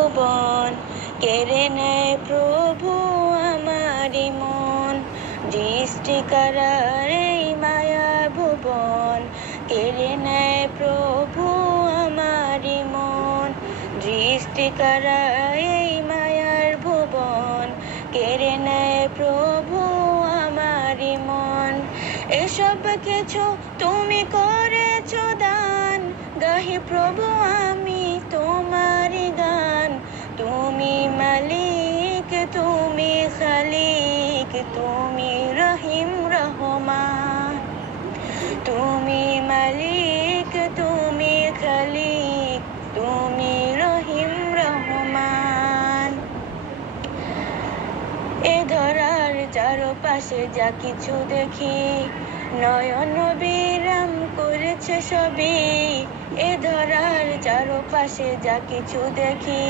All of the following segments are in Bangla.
ভুবন কেড়ে নেয় প্রভু আমারি মন। দৃষ্টি কারার এই মায়া ভুবন কেড়ে নেয় প্রভু আমারি মন। দৃষ্টি কারার এই মায়ার ভুবন কেড়ে নেয় প্রভু আমারি মন। এসব কিছু তুমি করেছো দান, গাহি প্রভু আমি তোমারি গান। তুমি মালিক, তুমি খালিক, তুমি রহিম রহমান। তুমি মালিক, তুমি খালিক, তুমি রহিম রহমান। এ ধরার চারপাশে যা কিছু দেখি, নয়ন বিরাম করেছে সবই। এ ধরার চারপাশে যা কিছু দেখি,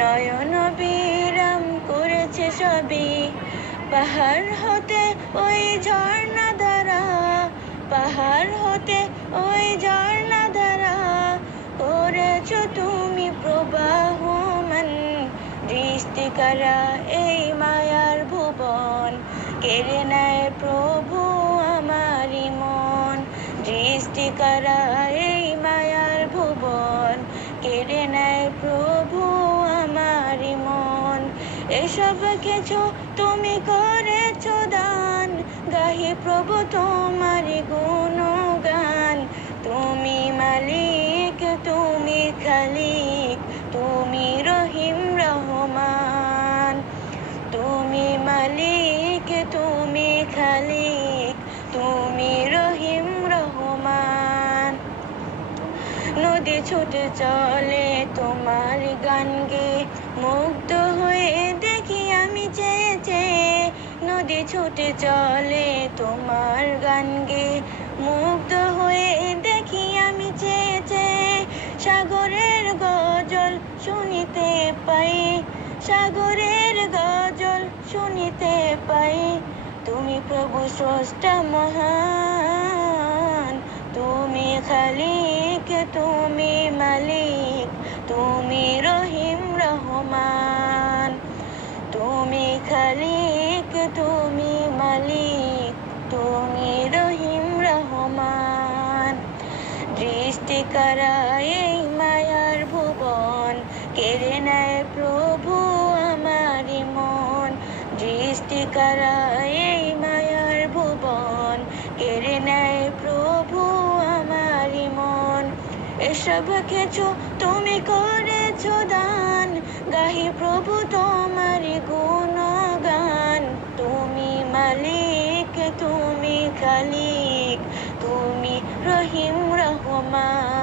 নয়ন বিরাম করেছে সবই। পাহাড় হতে ওই ঝর্ণা ধারা, পাহাড় হতে ওই ঝর্ণা ধারা করেছো তুমি প্রবাহমান। দৃষ্টি কারা এই মায়ার ভুবন কেড়ে নেয় প্রভু আমারি মন। দৃষ্টি কারা এই মায়ার ভুবন কেড়ে নেয় প্রভু আমারি মন। এসব কিছু তুমি করেছো দান, গাহি প্রভু তোমারি গুণগান। তুমি মালিক, তুমি খালিক, তুমি রহিম রহমান। তুমি মালিক, তুমি খালিক, তুমি রহিম রহমান। নদী ছুটে চলে তোমার গান গে, মুগ্ধ হয়ে দেখি আমি চেয়ে চেয়ে। নদী ছুটে চলে তোমার গান গে, মুগ্ধ হয়ে দেখি আমি চেয়ে চেয়ে। সাগরের গজল শুনিতে পাই, সাগরের গজল শুনিতে পাই। তুমি প্রভু স্রষ্টা মহান, তুমি খালিক, তুমি মালিক, তুমি রহিম রহমান। তুমি খালিক, তুমি মালিক, তুমি রহিম রহমান। দৃষ্টি কারা এই মায়ার ভুবন কেড়ে নেয় প্রভু আমারি মন। দৃষ্টি কারা এই মায়ার ভুবন কেড়ে নেয় প্রভু আমারি মন। এসব কিছু তুমি করেছো দান, গাহি প্রভু তোমারি গুণগান। তুমি মালিক, তুমি খালিক, তুমি রহিম রহমান।